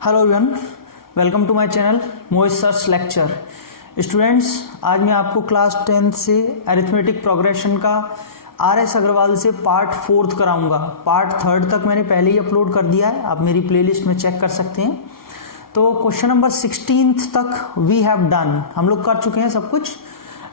Hello everyone, welcome to my channel Mohit sir's lecture. Students, आज मैं आपको क्लास 10th से अरिथमेटिक प्रोग्रेशन का RS अग्रवाल से पार्ट 4 कराऊंगा। पार्ट 3 तक मैंने पहले ही अपलोड कर दिया है, आप मेरी प्लेलिस्ट में चेक कर सकते हैं। तो क्वेश्चन नंबर 16 तक वी हैव डन, हम लोग कर चुके हैं सब कुछ।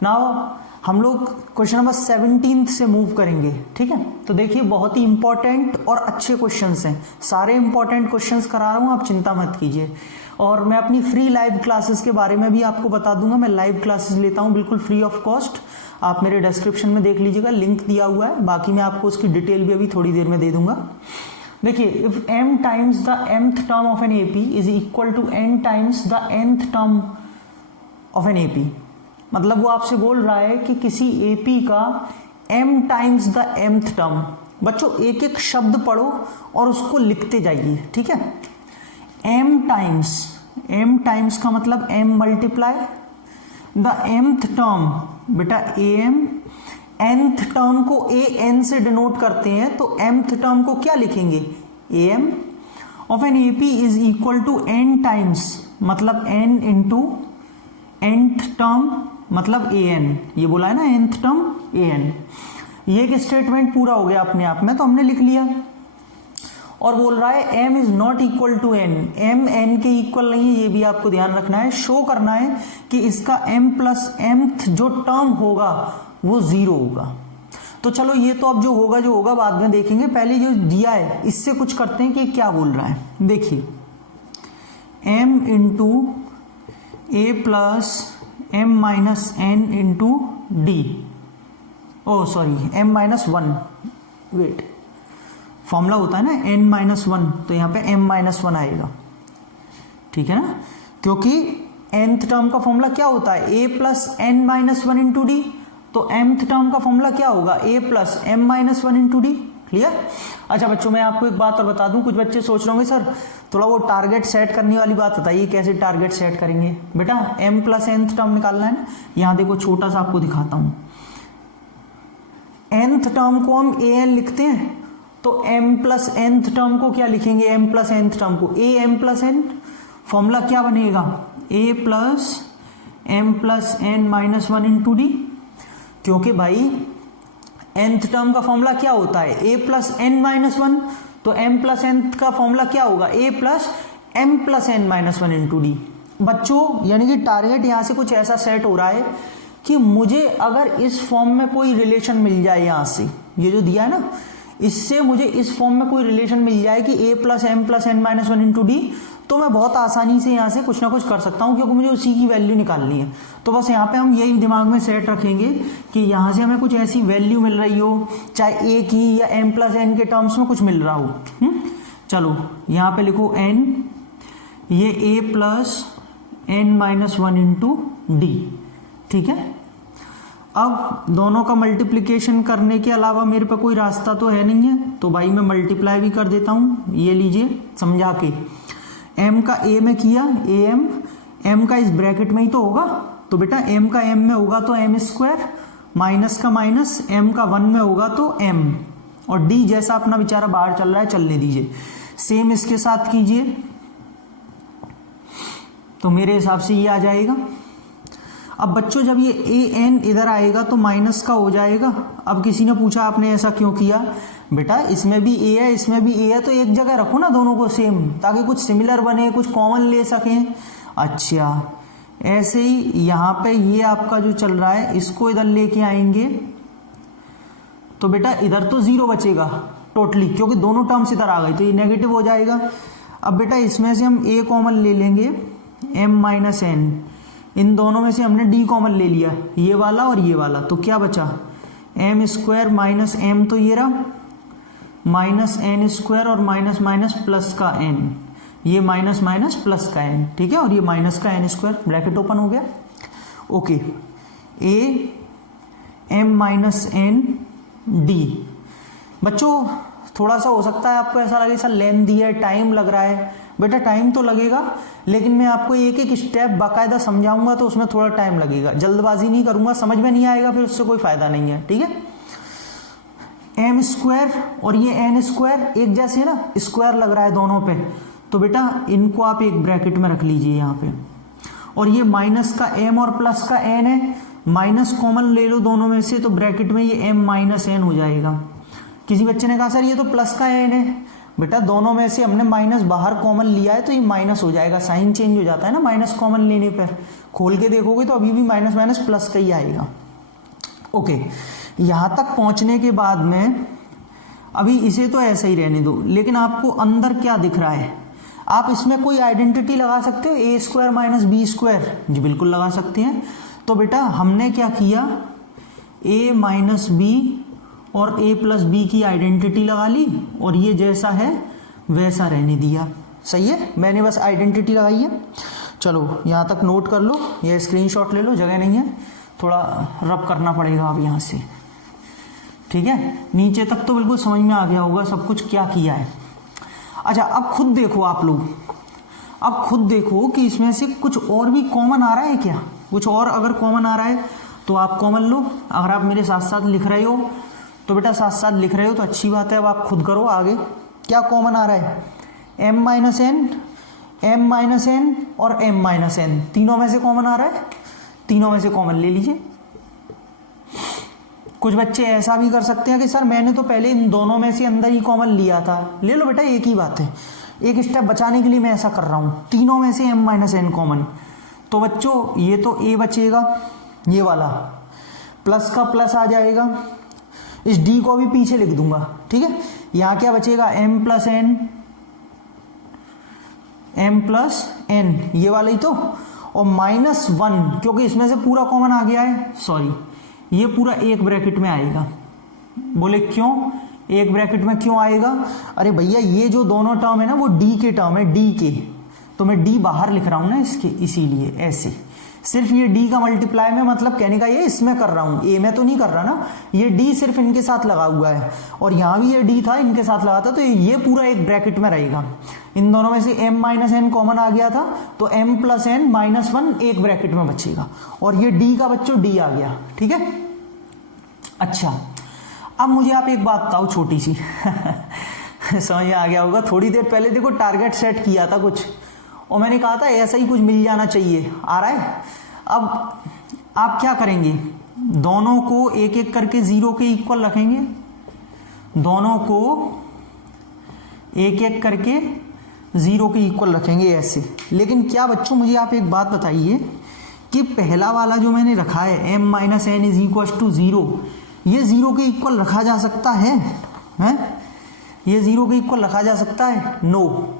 नाउ हम लोग क्वेश्चन नंबर 17 से मूव करेंगे, ठीक है। तो देखिए, बहुत ही इंपॉर्टेंट और अच्छे क्वेश्चंस हैं, सारे इंपॉर्टेंट क्वेश्चंस करा रहा हूँ, आप चिंता मत कीजिए। और मैं अपनी फ्री लाइव क्लासेस के बारे में भी आपको बता दूंगा। मैं लाइव क्लासेस लेता हूँ बिल्कुल फ्री ऑफ कॉस्ट, आप मेरे डिस्क्रिप्शन में देख लीजिएगा, लिंक दिया हुआ है। बाकी मैं आपको उसकी डिटेल भी अभी थोड़ी देर में दे दूंगा। देखिए, if m times the mth term of an AP is equal to n times the nth term of an AP, मतलब वो आपसे बोल रहा है कि किसी AP का m times the mth term. बच्चों, एक एक शब्द पढ़ो और उसको लिखते जाइए, ठीक है। m टाइम्स का मतलब m multiply the mth term, बेटा am, nth टर्म को an से डिनोट करते हैं, तो mth टर्म को क्या लिखेंगे, am of an AP is equal to n times, मतलब n इंटू nth टर्म मतलब an, ये बोला है ना nth टर्म an। ये एक स्टेटमेंट पूरा हो गया अपने आप में, तो हमने लिख लिया। और बोल रहा है m is not equal to n, m n के इक्वल नहीं है, ये भी आपको ध्यान रखना है। शो करना है कि इसका m प्लस mth जो टर्म होगा वो 0 होगा। तो चलो, ये तो अब जो होगा बाद में देखेंगे, पहले जो दिया है इससे कुछ करते हैं कि क्या बोल रहा है। देखिए, m into a plus m minus n into d, oh sorry m minus 1, wait, formula होता है ना n माइनस 1, तो यहाँ पे m माइनस 1 आएगा, ठीक है ना, क्योंकि nth टर्म का फॉर्मूला क्या होता है, a plus n minus 1 into D, तो mth टर्म का फॉर्मूला क्या होगा, a plus m minus 1 into D. Clear. अच्छा बच्चों, मैं आपको एक बात और बता दूं, कुछ बच्चे सोच रहे होंगे सर थोड़ा वो टारगेट सेट करने वाली बात बताइए, कैसे टारगेट सेट करेंगे। बेटा, m प्लस nth टर्म निकालना है ना, यहां देखो छोटा सा आपको दिखाता हूं। nth टर्म को हम an लिखते हैं, तो m प्लस nth टर्म को क्या लिखेंगे, m प्लस nth टर्म को a m plus n। Formula क्या बनेगा, a plus m plus n minus 1 into D, क्योंकि भाई nth टर्म का फॉर्मूला क्या होता है, a प्लस n माइनस 1, तो m प्लस n का फॉर्मूला क्या होगा, a plus m plus n minus 1 into D. बच्चों, यानी कि टारगेट यहां से कुछ ऐसा सेट हो रहा है कि मुझे अगर इस फॉर्म में कोई रिलेशन मिल जाए, यहां से ये जो दिया है ना, इससे मुझे इस फॉर्म में कोई रिलेशन मिल जाए कि a plus m plus n minus 1 into D, तो मैं बहुत आसानी से यहां से कुछ ना कुछ कर सकता हूं, क्योंकि मुझे उसी की वैल्यू निकालनी है। तो बस यहाँ पे हम यही दिमाग में सेट रखेंगे कि यहां से हमें कुछ ऐसी वैल्यू मिल रही हो, चाहे a की या m प्लस n के टर्म्स में कुछ मिल रहा हो। चलो, यहाँ पे लिखो n, ये a plus n minus 1 into D, ठीक है। अब दोनों का मल्टीप्लीकेशन करने के अलावा मेरे पे कोई रास्ता तो है नहीं है, तो भाई मैं मल्टीप्लाई भी कर देता हूं। ये लीजिए समझा के, m का a में किया m का इस ब्रैकेट में ही तो होगा, तो बेटा m का m में होगा तो m स्क्वायर, माइनस का माइनस, m का 1 में होगा तो m, और d जैसा अपना बेचारा बाहर चल रहा है चलने दीजिए। सेम इसके साथ कीजिए, तो मेरे हिसाब से ये आ जाएगा। अब बच्चों, जब ये a n इधर आएगा तो माइनस का हो जाएगा। अब किसी ने पूछा आपने ऐसा क्यों किया, बेटा इसमें भी a है इसमें भी a है, तो एक जगह रखो ना दोनों को सेम, ताकि कुछ सिमिलर बने, कुछ कॉमन ले सकें। अच्छा, ऐसे ही यहाँ पे ये आपका जो चल रहा है इसको इधर लेके आएंगे, तो बेटा इधर तो 0 बचेगा टोटली, क्योंकि दोनों टर्म्स इधर आ गई, तो ये नेगेटिव हो जाएगा। अब बेटा इसमें से हम a कॉमन ले लेंगे, m माइनस n, इन दोनों में से हमने d कॉमन ले लिया, ये वाला और ये वाला, तो क्या बचा, m स्क्वायर माइनस m, तो ये रहा माइनस n स्क्वायर, और माइनस माइनस प्लस का n, ये माइनस माइनस प्लस का n, ठीक है, और ये माइनस का n स्क्वायर, ब्रैकेट ओपन हो गया। Okay, a m minus n d। बच्चों, थोड़ा सा हो सकता है आपको ऐसा लगे सर लेंथी है, टाइम लग रहा है। बेटा टाइम तो लगेगा, लेकिन मैं आपको एक एक स्टेप बाकायदा समझाऊंगा, तो उसमें थोड़ा टाइम लगेगा, जल्दबाजी नहीं करूंगा, समझ में नहीं आएगा फिर उससे कोई फायदा नहीं है, ठीक है। m स्क्वायर और ये n स्क्वायर एक जैसे है ना, स्क्वायर लग रहा है दोनों पे, तो बेटा इनको आप एक ब्रैकेट में रख लीजिए यहाँ पे, और ये माइनस का m और प्लस का n है, माइनस कॉमन ले लो दोनों में से, तो ब्रैकेट में ये m माइनस n हो जाएगा। किसी बच्चे ने कहा सर ये तो प्लस का n है, बेटा दोनों में से हमने माइनस बाहर कॉमन लिया है तो ये माइनस हो जाएगा, साइन चेंज हो जाता है ना माइनस कॉमन लेने पर। खोल के देखोगे तो अभी भी माइनस माइनस प्लस का ही आएगा। ओके, यहां तक पहुंचने के बाद में अभी इसे तो ऐसा ही रहने दो, लेकिन आपको अंदर क्या दिख रहा है, आप इसमें कोई आइडेंटिटी लगा सकते हो, ए स्क्वायर माइनस बी स्क्वायर, जी बिल्कुल लगा सकते हैं। तो बेटा हमने क्या किया, a माइनस बी और a प्लस बी की आइडेंटिटी लगा ली, और ये जैसा है वैसा रहने दिया। सही है, मैंने बस आइडेंटिटी लगाई है। चलो यहाँ तक नोट कर लो, ये स्क्रीनशॉट ले लो, जगह नहीं है, थोड़ा रब करना पड़ेगा अब यहाँ से। ठीक है, नीचे तक तो बिल्कुल समझ में आ गया होगा सब कुछ क्या किया है। अच्छा, अब खुद देखो आप लोग, अब खुद देखो कि इसमें से कुछ और भी कॉमन आ रहा है क्या। कुछ और अगर कॉमन आ रहा है तो आप कॉमन लो। अगर आप मेरे साथ साथ लिख रहे हो तो बेटा साथ साथ लिख रहे हो तो अच्छी बात है। अब आप खुद करो आगे, क्या कॉमन आ रहा है, m माइनस n और m माइनस n, तीनों में से कॉमन आ रहा है, तीनों में से कॉमन ले लीजिए। कुछ बच्चे ऐसा भी कर सकते हैं कि सर मैंने तो पहले इन दोनों में से अंदर ही कॉमन लिया था, ले लो बेटा, एक ही बात है, एक स्टेप बचाने के लिए मैं ऐसा कर रहा हूं, तीनों में से m माइनस n कॉमन। तो बच्चों ये तो a बचेगा, ये वाला प्लस का प्लस आ जाएगा, इस d को भी पीछे लिख दूंगा। ठीक है, यहां क्या बचेगा, m प्लस n, ये वाला ही तो, और माइनस 1, क्योंकि इसमें से पूरा कॉमन आ गया है, सॉरी ये पूरा एक ब्रैकेट में आएगा। बोले क्यों एक ब्रैकेट में क्यों आएगा, अरे भैया ये जो दोनों टर्म है ना वो d के टर्म है, d के, तो मैं d बाहर लिख रहा हूं ना इसके, इसीलिए ऐसे सिर्फ ये d का मल्टीप्लाई में, मतलब कहने का ये इसमें कर रहा हूं, a में तो नहीं कर रहा ना, ये d सिर्फ इनके साथ लगा हुआ है, और यहां भी ये d था इनके साथ लगा था, तो ये पूरा एक ब्रैकेट में रहेगा। इन दोनों में से m माइनस n कॉमन आ गया था, तो m प्लस n माइनस 1 एक ब्रैकेट में बचेगा, और ये d का बच्चों d आ गया। ठीक है, अच्छा अब मुझे आप एक बात बताओ छोटी सी समझ में आ गया होगा। थोड़ी देर पहले देखो टारगेट सेट किया था कुछ, और मैंने कहा था ऐसा ही कुछ मिल जाना चाहिए, आ रहा है। अब आप क्या करेंगे, दोनों को एक एक करके 0 के इक्वल रखेंगे, दोनों को एक एक करके 0 के इक्वल रखेंगे ऐसे। लेकिन क्या बच्चों मुझे आप एक बात बताइए कि पहला वाला जो मैंने रखा है m minus n is equal to 0, ये 0 के इक्वल रखा जा सकता है, ये 0 के इक्वल रखा जा सकता है, नो।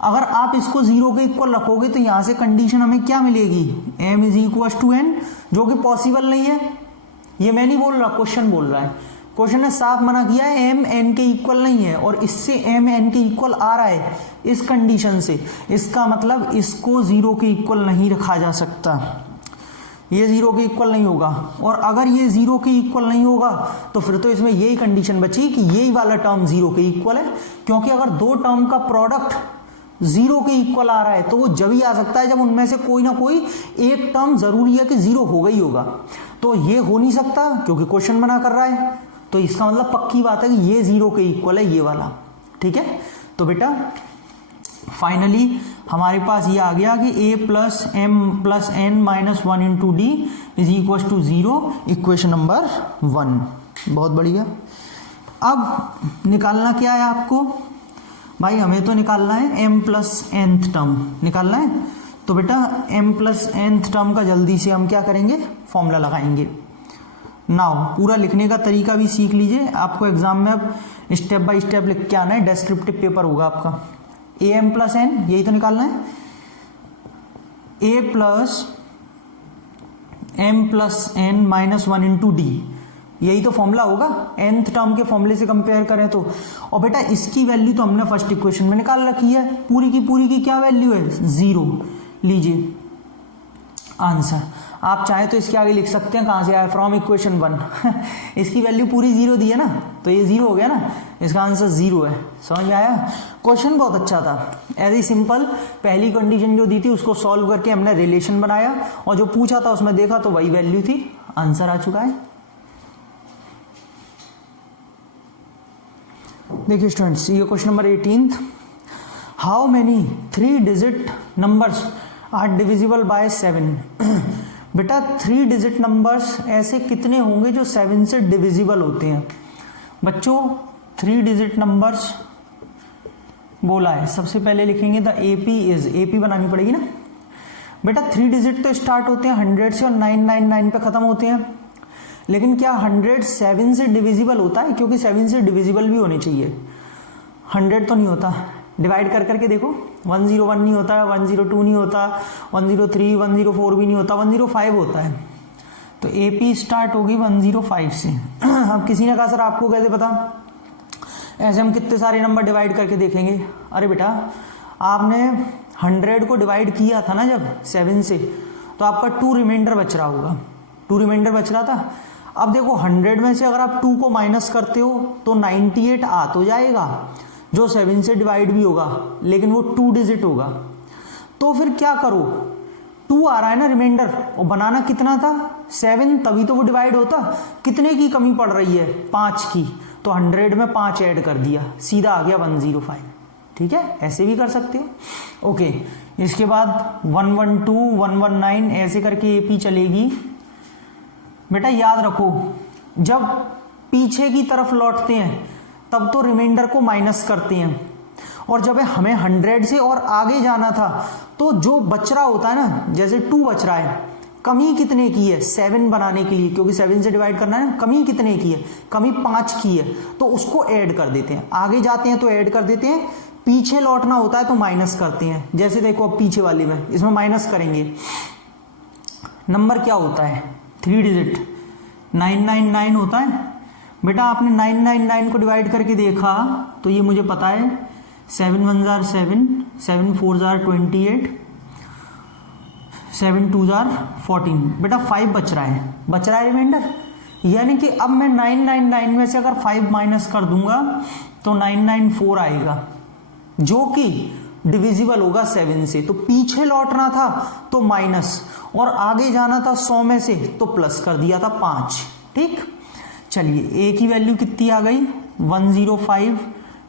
अगर आप इसको 0 के इक्वल रखोगे तो यहां से कंडीशन हमें क्या मिलेगी, m is equal to n, जो कि पॉसिबल नहीं है। ये मैं नहीं बोल रहा, क्वेश्चन बोल रहा है, क्वेश्चन ने साफ मना किया है m n के इक्वल नहीं है, और इससे m n के इक्वल आ रहा है इस कंडीशन से, इसका मतलब इसको 0 के इक्वल नहीं रखा जा सकता, ये 0 के इक्वल नहीं होगा। और अगर ये 0 के इक्वल नहीं होगा तो फिर तो इसमें यही कंडीशन बची कि यही वाला टर्म 0 के इक्वल है, क्योंकि अगर दो टर्म का प्रोडक्ट 0 के इक्वल आ रहा है तो वो जब ही आ सकता है जब उनमें से कोई ना कोई एक टर्म जरूरी है कि 0 होगा ही होगा। तो ये हो नहीं सकता क्योंकि क्वेश्चन मना कर रहा है, तो इसका मतलब पक्की बात है कि ये 0 के इक्वल है ये वाला। ठीक है, तो बेटा फाइनली हमारे पास ये आ गया कि a plus m plus n minus 1 into d is equal to 0, equation number 1। बहुत बढ़िया। अब निकालना क्या है आपको भाई, हमें तो निकालना है m प्लस nth टर्म निकालना है। तो बेटा m प्लस nth टर्म का जल्दी से हम क्या करेंगे, फॉर्मूला लगाएंगे। नाउ पूरा लिखने का तरीका भी सीख लीजिए, आपको एग्जाम में अब स्टेप बाय स्टेप लिख के आना है, डेस्क्रिप्टिव पेपर होगा आपका। ए एम प्लस एन, यही तो निकालना है, a plus m plus n minus 1 into d, यही तो फॉर्मूला होगा nth टर्म के फॉर्मूले से कंपेयर करें तो। और बेटा इसकी वैल्यू तो हमने फर्स्ट इक्वेशन में निकाल रखी है, पूरी की क्या वैल्यू है, 0। लीजिए आंसर। आप चाहे तो इसके आगे लिख सकते हैं, कहां से आया, फ्रॉम इक्वेशन 1 इसकी वैल्यू पूरी 0 दी है ना, तो ये 0 हो गया ना, इसका आंसर 0 है। समझ में आया, क्वेश्चन बहुत अच्छा था, ऐसे सिंपल। पहली कंडीशन जो दी थी उसको सॉल्व करके हमने रिलेशन बनाया, और जो पूछा था उसमें देखा तो वही वैल्यू थी, आंसर आ चुका है। देखिए स्टूडेंट्स, ये question number 18, how many 3 digit numbers are divisible by 7। बेटा 3 डिजिट नंबर्स ऐसे कितने होंगे जो 7 से डिविजिबल होते हैं? बच्चों 3 डिजिट नंबर्स बोला है, सबसे पहले लिखेंगे द एपी इज, एपी बनानी पड़ेगी ना बेटा। 3 डिजिट तो स्टार्ट होते हैं 100 से और 999 पे खत्म होते हैं, लेकिन क्या 100 7 से डिविजिबल होता है? क्योंकि 7 से डिविजिबल भी होने चाहिए, 100 तो नहीं होता। डिवाइड कर करके देखो, 101 नहीं होता, 102 नहीं होता, 103, 104 भी नहीं होता, 105 होता है। तो एपी स्टार्ट होगी 105 से। अब किसी ने कहा सर आपको कैसे पता? ऐसे हम कितने सारे नंबर डिवाइड करके देखेंगे। अरे बेटा आपने 100 को डिवाइड किया था ना जब 7 से, तो आपका 2 रिमाइंडर बच रहा होगा, 2 रिमाइंडर बच रहा था। अब देखो 100 में से अगर आप 2 को माइनस करते हो तो 98 आ तो जाएगा, जो 7 से डिवाइड भी होगा, लेकिन वो 2 डिजिट होगा। तो फिर क्या करो, 2 आ रहा है ना रिमाइंडर, और बनाना कितना था 7, तभी तो वो डिवाइड होता। कितने की कमी पड़ रही है? 5 की, तो 100 में 5 ऐड कर दिया, सीधा आ गया 105। ठीक है, ऐसे भी कर सकते हो। ओके, इसके बाद 112, 119 ऐसे करके एपी चलेगी। बेटा याद रखो, जब पीछे की तरफ लौटते हैं तब तो रिमाइंडर को माइनस करते हैं, और जब हमें 100 से और आगे जाना था तो जो बच रहा होता है ना, जैसे 2 बच रहा है, कमी कितने की है? 7 बनाने के लिए, क्योंकि 7 से डिवाइड करना है ना, कमी कितने की है? कमी 5 की है, तो उसको ऐड कर देते हैं। आगे जाते हैं तो ऐड कर देते हैं, पीछे लौटना होता है तो माइनस करते हैं। जैसे देखो अब पीछे वाली में, इसमें माइनस करेंगे, नंबर क्या होता है? 3 डिजिट 999 होता है। बेटा आपने 999 को डिवाइड करके देखा तो ये मुझे पता है, 7 1 जार 7, 7 4 जार 28, 7 2 जार 14। बेटा 5 बच रहा है रिमाइंडर, यानी कि अब मैं 999 में से अगर 5 माइनस कर दूंगा तो 994 आएगा, जो कि डिविजिबल होगा 7 से। तो पीछे लौटना था तो माइनस, और आगे जाना था 100 में से तो प्लस कर दिया था 5। ठीक, चलिए ए की वैल्यू कितनी आ गई? 105,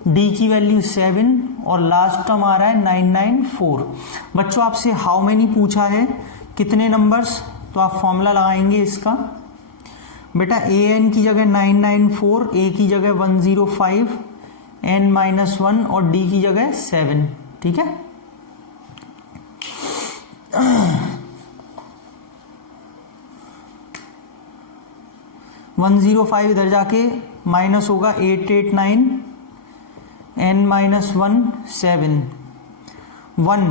डी की वैल्यू 7, और लास्ट टर्म आ रहा है 994। बच्चों आपसे हाउ मेनी पूछा है, कितने नंबर्स, तो आप फॉर्मूला लगाएंगे इसका। बेटा ए एन की जगह 994, ए की जगह 105, n -1 और d की जगह 7। ठीक है, 105 इधर जाके माइनस होगा 889, n -1 7, 1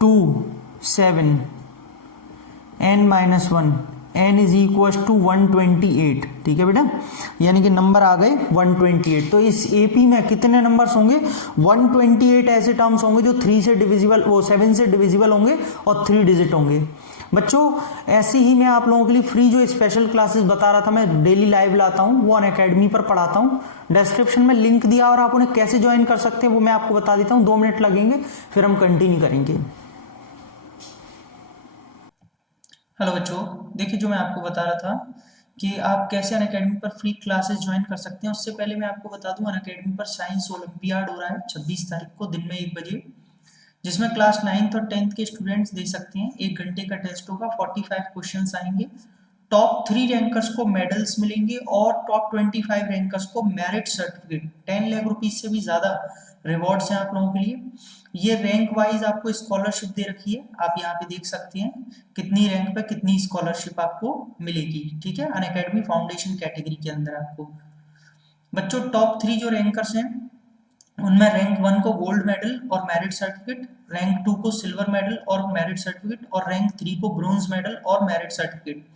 2 7, n -1, n is equal to 128। ठीक है बेटा, यानी कि नंबर आ गए 128। तो इस एपी में कितने नंबर्स होंगे? 128 ऐसे टर्म्स होंगे जो 3 से डिविजिबल, वो 7 से डिविजिबल होंगे और 3 डिजिट होंगे। बच्चों ऐसे ही मैं आप लोगों के लिए फ्री जो स्पेशल क्लासेस बता रहा था, मैं डेली लाइव लाता हूँ, वो अनअकैडमी पर पढ़ाता हूँ। डिस्क्रिप्शन में लिंक दिया, और आप उन्हें कैसे ज्वाइन कर सकते हैं वो मैं आपको बता देता हूँ। 2 मिनट लगेंगे, फिर हम कंटिन्यू करेंगे। हेलो बच्चों, देखिए जो मैं आपको बता रहा था कि आप कैसे अनअकैडमी पर फ्री क्लासेस ज्वाइन कर सकते हैं, उससे पहले मैं आपको बता दूं अनअकैडमी पर साइंस ओलंपियाड हो रहा है 26 तारीख को दिन में 1 बजे, जिसमें क्लास 9th और 10th के स्टूडेंट्स दे सकते हैं। 1 घंटे का टेस्ट होगा, 45 क्वेश्चंस आएंगे। टॉप 3 रैंकर्स को मेडल्स मिलेंगे और टॉप 25 रैंकर्स को मेरिट सर्टिफिकेट, 10 लाख रुपीज से भी ज्यादा रिवॉर्ड्स हैं आप लोगों के लिए। ये रैंक वाइज आपको स्कॉलरशिप दे रखी है, आप यहाँ पे देख सकते हैं कितनी रैंक पे कितनी स्कॉलरशिप आपको मिलेगी। ठीक है, अनअकैडमी फाउंडेशन कैटेगरी के अंदर आपको। बच्चों टॉप 3 जो रैंकर्स हैं उनमें रैंक 1 को गोल्ड मेडल और मेरिट सर्टिफिकेट, रैंक 2 को सिल्वर मेडल और मेरिट सर्टिफिकेट, और रैंक 3 को ब्रोंज मेडल और मेरिट सर्टिफिकेट।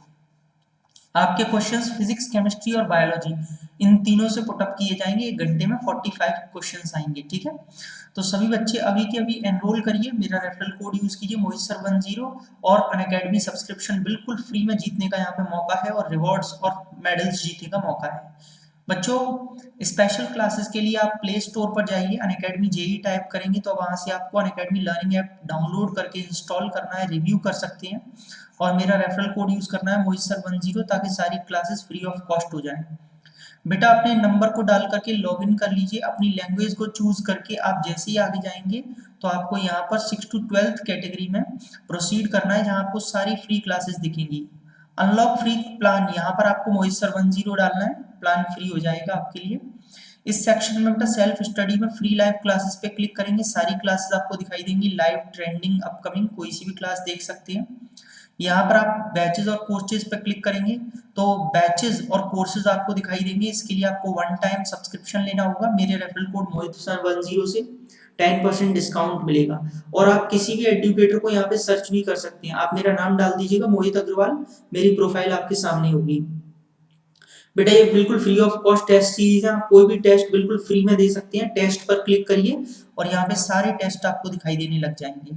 आपके क्वेश्चंस फिजिक्स, केमिस्ट्री और बायोलॉजी इन तीनों से पुटअप किए जाएंगे। 1 घंटे में 45 क्वेश्चंस आएंगे। ठीक है, तो सभी बच्चे अभी के अभी एनरोल करिए, मेरा रेफरल कोड यूज कीजिए मोहित सर 10, और अनअकैडमी सब्सक्रिप्शन बिल्कुल फ्री में जीतने का यहाँ पे मौका है, और रिवॉर्ड्स और मेडल्स जीतने का मौका है। बच्चों स्पेशल क्लासेस के लिए आप प्ले स्टोर पर जाइए, अनअकैडमी जेई टाइप करेंगे तो वहां से आपको अनअकैडमी लर्निंग ऐप डाउनलोड करके इंस्टॉल करना है, रिव्यू कर सकते हैं, और मेरा रेफरल कोड यूज करना है मोहित सर 10, ताकि सारी क्लासेस फ्री ऑफ कॉस्ट हो जाए। बेटा अपने नंबर को डाल करके लॉगिन कर लीजिए, अपनी लैंग्वेज को चूज करके आप जैसे ही आगे जाएंगे तो आपको यहाँ पर 6 to 12th कैटेगरी में प्रोसीड करना है, जहाँ आपको सारी फ्री क्लासेस दिखेंगी। अनलॉक फ्री प्लान, यहाँ पर आपको मोहित सर 10 डालना है, प्लान फ्री हो जाएगा आपके लिए। इस सेक्शन में बेटा सेल्फ स्टडी में फ्री लाइव क्लासेस पे क्लिक करेंगे, सारी क्लासेस आपको दिखाई देंगी, लाइव, ट्रेंडिंग, अपकमिंग, कोई सी भी क्लास देख सकते हैं। यहाँ पर आप बैचेस और कोर्सेज पे क्लिक करेंगे तो बैचेस और कोर्सेज आपको दिखाई देंगे। इसके लिए आपको 1 टाइम सब्सक्रिप्शन लेना होगा। मेरे रेफरल कोड मोहित सर 10 से 10% डिस्काउंट मिलेगा। और आप किसी भी एजुकेटर को यहाँ पे सर्च भी कर सकते हैं। आप मेरा नाम डाल दीजिएगा मोहित अग्रवाल, मेरी प्रोफाइल आपके सामने होगी। बेटा ये बिल्कुल free of cost test series है, आप कोई भी टेस्ट बिल्कुल फ्री में दे सकते हैं। टेस्ट पर क्लिक करिए और यहाँ पे सारे टेस्ट आपको दिखाई देने लग जाएंगे।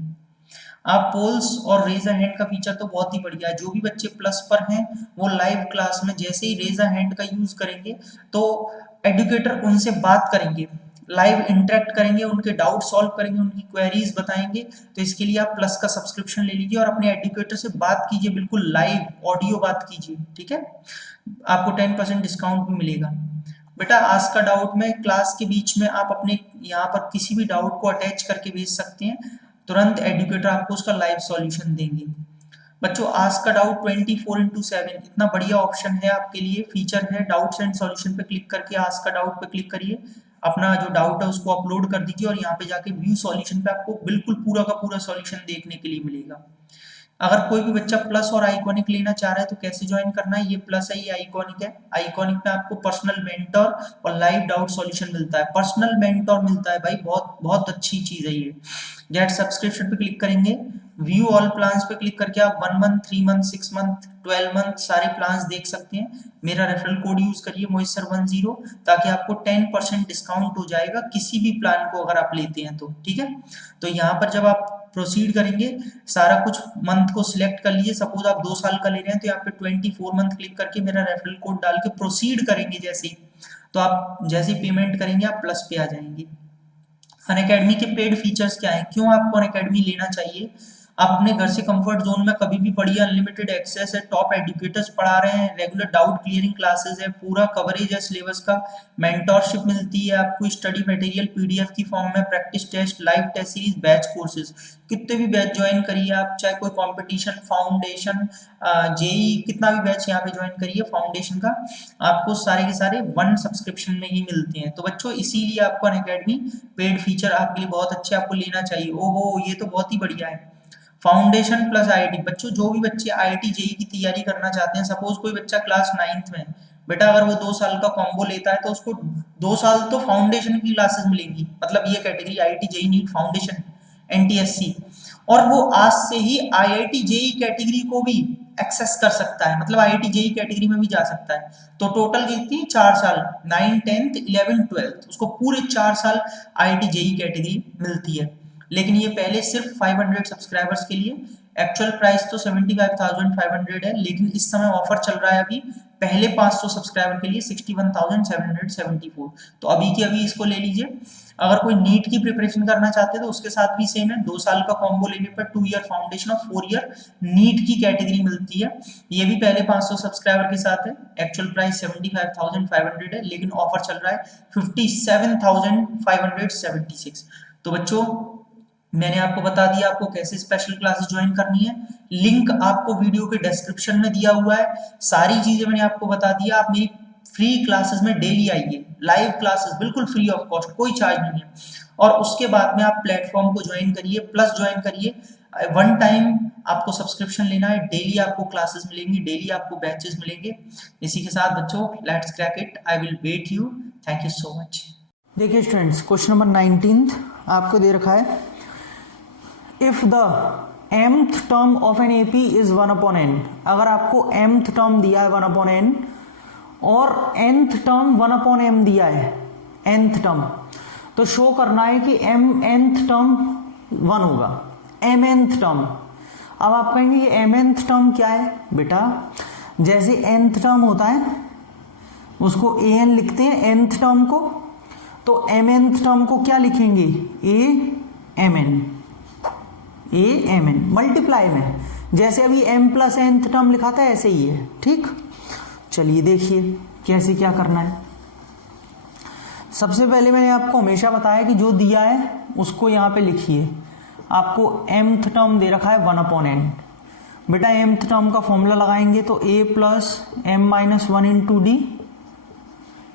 आप पोल्स और रेज अ हैंड का फीचर तो बहुत ही बढ़िया है। जो भी बच्चे प्लस पर हैं वो लाइव क्लास में जैसे ही रेज अ हैंड का यूज करेंगे तो एजुकेटर उनसे बात करेंगे, लाइव इंटरेक्ट करेंगे, उनके डाउट सॉल्व करेंगे, उनकी क्वेरीज बताएंगे। तो इसके लिए आप प्लस का सब्सक्रिप्शन ले लीजिए और अपने एजुकेटर से बात कीजिए, बिल्कुल लाइव ऑडियो बात कीजिए, ठीक है। आपको 10% डिस्काउंट भी मिलेगा। बेटा आज का डाउट में क्लास के बीच में आप अपने यहाँ पर किसी भी डाउट को अटैच करके भेज सकते हैं, तुरंत एजुकेटर आपको उसका लाइव सॉल्यूशन देंगे। बच्चों आज का डाउट 24/7 इतना बढ़िया ऑप्शन है आपके लिए, फीचर है। डाउट्स एंड सॉल्यूशन पे क्लिक करके आज का डाउट पे क्लिक करिए, अपना जो डाउट है उसको अपलोड कर दीजिए और यहाँ पे जाके व्यू सॉल्यूशन पे आपको बिल्कुल पूरा का पूरा सॉल्यूशन देखने के लिए मिलेगा। अगर कोई भी बच्चा प्लस और आइकॉनिक लेना चाह रहा है तो कैसे ज्वाइन करना है, ये प्लस है, ये आइकॉनिक है। आइकॉनिक में आपको पर्सनल मेंटर और लाइव डाउट सॉल्यूशन मिलता है। पर्सनल मेंटर मिलता है भाई, बहुत बहुत अच्छी चीज है ये। गेट सब्सक्रिप्शन पे क्लिक करेंगे, व्यू ऑल प्लान्स पे क्लिक करके आप 1 मंथ, 3 मंथ, 6 मंथ, 12 मंथ सारे प्लान्स देख सकते हैं। मेरा रेफरल कोड यूज करिए मोहित सर 10 ताकि आपको 10% डिस्काउंट हो जाएगा किसी भी प्लान को अगर आप लेते हैं तो, ठीक है। तो यहाँ पर जब आप प्रोसीड करेंगे सारा कुछ मंथ को सिलेक्ट कर लीजिए। सपोज आप 2 साल का ले रहे हैं तो यहाँ पे 24 मंथ क्लिक करके मेरा रेफरल कोड डाल के प्रोसीड करेंगे जैसे ही, तो आप जैसे पेमेंट करेंगे आप प्लस पे आ जाएंगे। अनअकैडमी के पेड फीचर्स क्या है, क्यों आपको अनअकैडमी लेना चाहिए। आप अपने घर से कंफर्ट जोन में कभी भी पढ़िए, अनलिमिटेड एक्सेस है, टॉप एजुकेटर्स पढ़ा रहे हैं, रेगुलर डाउट क्लियरिंग क्लासेस है, पूरा कवरेज है सिलेबस का, मेंटोरशिप मिलती है आपको, स्टडी मटेरियल पीडीएफ की फॉर्म में, practice test, live test series, batch courses, कितने भी बैच ज्वाइन करिए आप, चाहे कोई कंपटीशन, फाउंडेशन, जेई, कितना भी बैच यहाँ पे ज्वाइन करिए फाउंडेशन का, आपको सारे के सारे 1 सब्सक्रिप्शन में ही मिलते हैं। तो बच्चों इसीलिए आपको अनअकैडमी पेड फीचर आपके लिए बहुत अच्छे, आपको लेना चाहिए। ओहो ये तो बहुत ही बढ़िया है। फाउंडेशन प्लस आईआईटी, बच्चों जो भी बच्चे आईआईटी जेई की तैयारी करना चाहते हैं, सपोज कोई बच्चा क्लास 9th में, बेटा अगर वो 2 साल का कॉम्बो लेता है तो उसको 2 साल तो फाउंडेशन की क्लासेस मिलेंगी, मतलब ये category IIT JEE NEET foundation NTSC, और वो आज से ही आईआईटी जेई कैटेगरी को भी एक्सेस कर सकता है, मतलब आईआईटी जेई कैटेगरी में भी जा सकता है। तो टोटल कितनी 4 साल, 9, 10th, 11, 12th, उसको पूरे 4 साल आईआईटी जेई कैटेगरी मिलती है। लेकिन ये पहले सिर्फ 500 सब्सक्राइबर्स के लिए, एक्चुअल प्राइस तो 75,500 है, लेकिन इस समय ऑफर चल रहा है अभी पहले 500 सब्सक्राइबर के लिए 61,774। तो अभी की अभी इसको ले लीजिए। अगर कोई नीट की प्रिपरेशन करना चाहते हैं तो उसके साथ भी सेम है, 2 साल का कॉम्बो लेने पर 2 ईयर फाउंडेशन और 4 ईयर नीट की कैटेगरी मिलती है। ये भी पहले 500 सब्सक्राइबर के साथ है, एक्चुअल प्राइस 75,500 है, लेकिन ऑफर चल रहा है 57,576। तो बच्चों मैंने आपको बता दिया आपको कैसे स्पेशल क्लासेस ज्वाइन करनी है, लिंक आपको वीडियो के डिस्क्रिप्शन में दिया हुआ है, सारी चीजें मैंने आपको बता दिया। आप मेरी फ्री क्लासेस में डेली आइए, लाइव क्लासेस बिल्कुल फ्री ऑफ कॉस्ट, कोई चार्ज नहीं है। और उसके बाद में आप प्लेटफॉर्म को ज्वाइन करिए, प्लस ज्वाइन करिए, 1 टाइम आपको सब्सक्रिप्शन लेना है, डेली आपको क्लासेस मिलेंगी, डेली आपको बैचेस मिलेंगे। इसी के साथ बच्चों let's crack it, I will wait you, thank you so much. देखिए स्टूडेंट्स, क्वेश्चन नंबर 19 आपको दे रखा है, if the mth term of an AP is 1/n, अगर आपको mth टर्म दिया है 1/n और nth टर्म 1/m दिया है, nth टर्म, तो शो करना है कि mnth टर्म 1 होगा, mnth टर्म। अब आप कहेंगे ये mnth टर्म क्या है बेटा, जैसे nth टर्म होता है उसको an लिखते हैं nth टर्म को, तो mnth टर्म को क्या लिखेंगे, amn मल्टीप्लाई में, जैसे अभी m + nth टर्म लिखा था ऐसे ही है, ठीक। चलिए देखिए कैसे क्या करना है। सबसे पहले मैंने आपको हमेशा बताया कि जो दिया है उसको यहाँ पे लिखिए। आपको mth टर्म दे रखा है 1/n। बेटा mth टर्म का फॉर्मूला लगाएंगे तो a plus m minus 1 into D.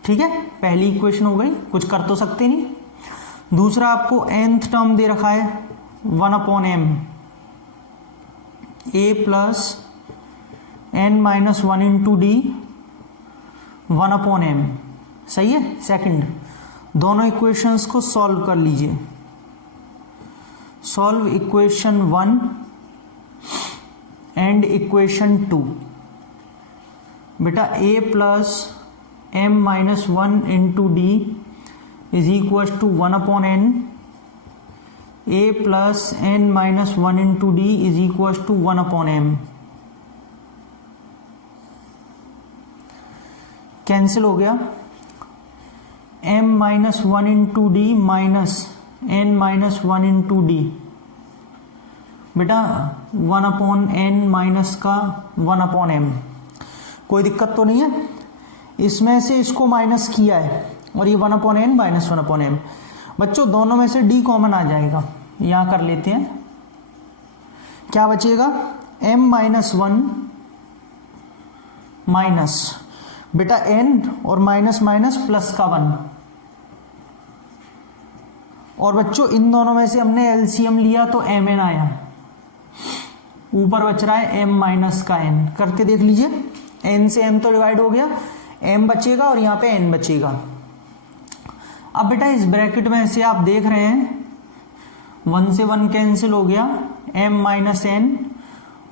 ठीक है, पहली इक्वेशन हो गई, कुछ कर तो सकते नहीं। दूसरा आपको nth टर्म दे रखा है 1/m, a plus n minus 1 into D 1/m। सही है। सेकंड, दोनों इक्वेशंस को सॉल्व कर लीजिए। Solve equation 1 and equation 2। बेटा a plus m minus 1 into d is equal to 1/n, a plus n minus 1 into d is equal to 1/m। Cancel हो गया। m minus 1 into d minus n minus 1 into d. बेटा 1/n minus का 1/m। कोई दिक्कत तो नहीं है। इसमें से इसको माइनस किया है और ये 1/n माइनस 1/m। बच्चों दोनों में से d कॉमन आ जाएगा, यहां कर लेते हैं। क्या बचेगा? m माइनस 1 माइनस बेटा n और माइनस माइनस प्लस का 1। और बच्चों इन दोनों में से हमने एलसीएम लिया तो mn आया, ऊपर बच रहा है m माइनस का n। करके देख लीजिए, n से m तो डिवाइड हो गया, m बचेगा और यहाँ पे n बचेगा। अब बेटा इस ब्रैकेट में से आप देख रहे हैं 1 से 1 कैंसिल हो गया, m माइनस n,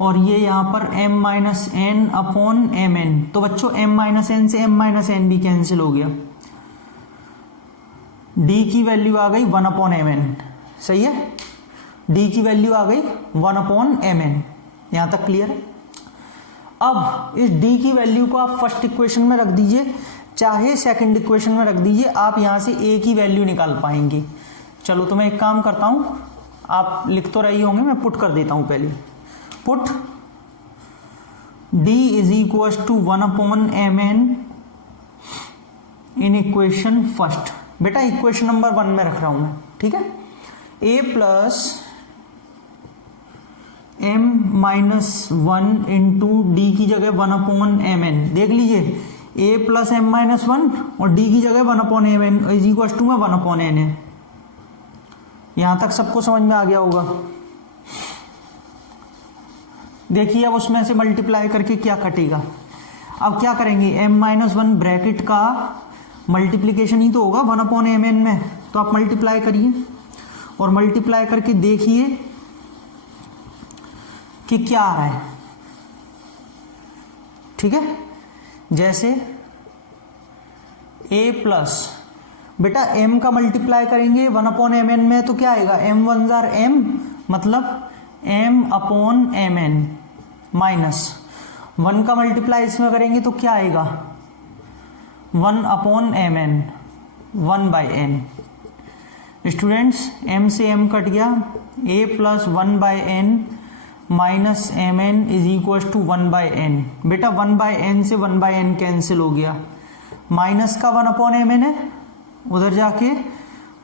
और ये यहाँ पर m minus n upon mn। तो बच्चों m माइनस n से m माइनस n भी कैंसिल हो गया। d की वैल्यू आ गई 1/mn। सही है, d की वैल्यू आ गई 1/mn। यहां तक क्लियर है। अब इस d की वैल्यू को आप फर्स्ट इक्वेशन में रख दीजिए, चाहे सेकंड इक्वेशन में रख दीजिए, आप यहां से a की वैल्यू निकाल पाएंगे। चलो तो मैं एक काम करता हूं, आप लिख तो रही होंगे, मैं पुट कर देता हूं पहले। Put d is equal to 1/mn in equation first. बेटा इक्वेशन नंबर 1 में रख रहा हूं मैं, ठीक है। a plus m minus 1 into d की जगह 1/mn। देख लीजिए, a प्लस m माइनस 1 और d की जगह 1/mn इज इक्वल टू में 1/n है। यहां तक सबको समझ में आ गया होगा। देखिए अब उसमें से मल्टीप्लाई करके क्या कटेगा। अब क्या करेंगे, m माइनस 1 ब्रैकेट का मल्टीप्लीकेशन ही तो होगा 1/mn में, तो आप मल्टीप्लाई करिए और मल्टीप्लाई करके देखिए कि क्या आ रहा है। ठीक है, जैसे a प्लस बेटा m का मल्टीप्लाई करेंगे 1/mn में तो क्या आएगा, m 1 जार m मतलब m/mn माइनस 1 का मल्टीप्लाई इसमें करेंगे तो क्या आएगा 1/mn 1/n। स्टूडेंट्स m से m कट गया, a plus 1/n minus mn is equal to 1/n। बेटा 1/n से 1/n कैंसिल हो गया, माइनस का 1/mn है, उधर जाके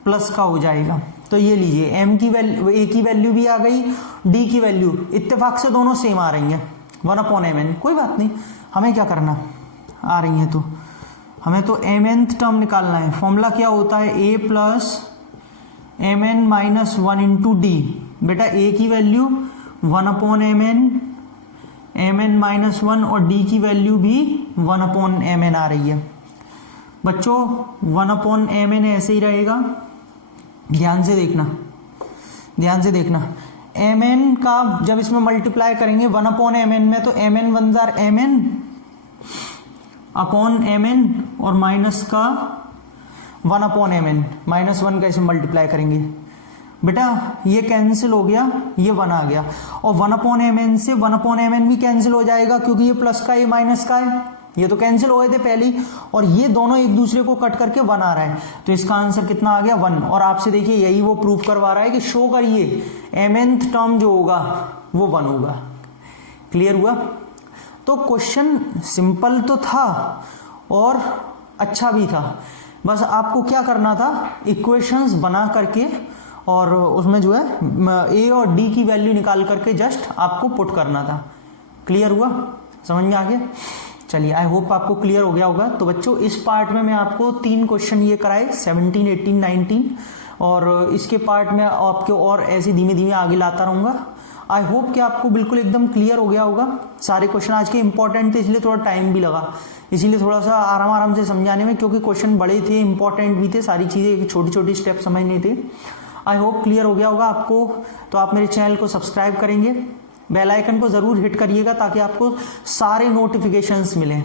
प्लस का हो जाएगा। तो ये लीजिए m की वैल्यू, a की वैल्यू भी आ गई, d की वैल्यू इत्तेफाक से दोनों सेम आ रही हैं 1/mn। कोई बात नहीं, हमें क्या करना, आ रही हैं तो हमें तो mnth टर्म निकालना है। फॉर्मूला क्या होता है, a plus mn minus 1 into d. बेटा a की वैल्यू 1/mn, mn माइनस 1 और d की वैल्यू भी 1/mn आ रही है। बच्चों 1/mn ऐसे ही रहेगा, ध्यान से देखना, ध्यान से देखना। mn का जब इसमें मल्टीप्लाई करेंगे 1/mn में तो mn 1 jar mn upon mn और माइनस का 1/mn, माइनस 1 का इसमें मल्टीप्लाई करेंगे। बेटा ये कैंसिल हो गया, ये 1 आ गया, और 1/mn से 1/mn भी कैंसिल हो जाएगा क्योंकि ये प्लस का ये माइनस का है, ये तो कैंसिल हो गए थे पहले ही, और ये दोनों एक दूसरे को कट करके 1 आ रहा है। तो इसका आंसर कितना आ गया 1। और आपसे देखिए यही वो प्रूफ करवा रहा है कि शो करिए mnth टर्म जो होगा वो 1 होगा। क्लियर हुआ। तो क्वेश्चन सिंपल तो था और अच्छा भी था, बस आपको क्या करना था, इक्वेशंस बना करके और उसमें जो है ए और डी की वैल्यू निकाल करके जस्ट आपको पुट करना था। क्लियर हुआ, समझ में आ गया? चलिए, आई होप आपको क्लियर हो गया होगा। तो बच्चों इस पार्ट में मैं आपको 3 क्वेश्चन ये कराए 17, 18, 19 और इसके पार्ट में आपके और ऐसे धीमे धीमे आगे लाता रहूंगा। आई होप कि आपको बिल्कुल एकदम क्लियर हो गया होगा। सारे क्वेश्चन आज के इंपॉर्टेंट थे, इसलिए थोड़ा टाइम भी लगा, इसीलिए थोड़ा सा आराम से समझाने में, क्योंकि क्वेश्चन बड़े थे, इंपॉर्टेंट भी थे, सारी चीज़ें छोटी छोटी स्टेप समझने थे। आई होप क्लियर हो गया होगा आपको। तो आप मेरे चैनल को सब्सक्राइब करेंगे, बेल आइकन को ज़रूर हिट करिएगा ताकि आपको सारे नोटिफिकेशंस मिलें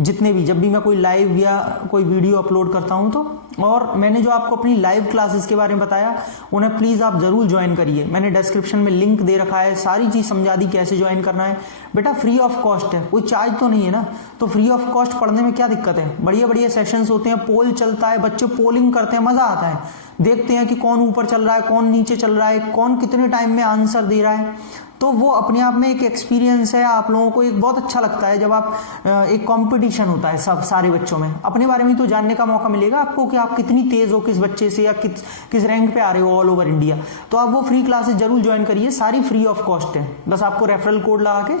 जितने भी, जब भी मैं कोई लाइव या कोई वीडियो अपलोड करता हूं तो। और मैंने जो आपको अपनी लाइव क्लासेस के बारे में बताया उन्हें प्लीज़ आप ज़रूर ज्वाइन करिए। मैंने डिस्क्रिप्शन में लिंक दे रखा है, सारी चीज़ समझा दी कैसे ज्वाइन करना है। बेटा फ्री ऑफ कॉस्ट है, कोई चार्ज तो नहीं है ना, तो फ्री ऑफ कॉस्ट पढ़ने में क्या दिक्कत है। बढ़िया बढ़िया सेशंस होते हैं, पोल चलता है, बच्चे पोलिंग करते हैं, मज़ा आता है, देखते हैं कि कौन ऊपर चल रहा है, कौन नीचे चल रहा है, कौन कितने टाइम में आंसर दे रहा है। तो वो अपने आप में एक एक्सपीरियंस है, आप लोगों को एक बहुत अच्छा लगता है जब आप एक कंपटीशन होता है सब सारे बच्चों में, अपने बारे में तो जानने का मौका मिलेगा आपको कि आप कितनी तेज हो, किस बच्चे से या किस रैंक पे आ रहे हो ऑल ओवर इंडिया। तो आप वो फ्री क्लासेस जरूर ज्वाइन करिए, सारी फ्री ऑफ कॉस्ट है, बस आपको रेफरल कोड लगा के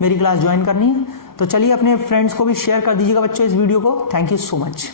मेरी क्लास ज्वाइन करनी है। तो चलिए अपने फ्रेंड्स को भी शेयर कर दीजिएगा बच्चों इस वीडियो को। Thank you so much.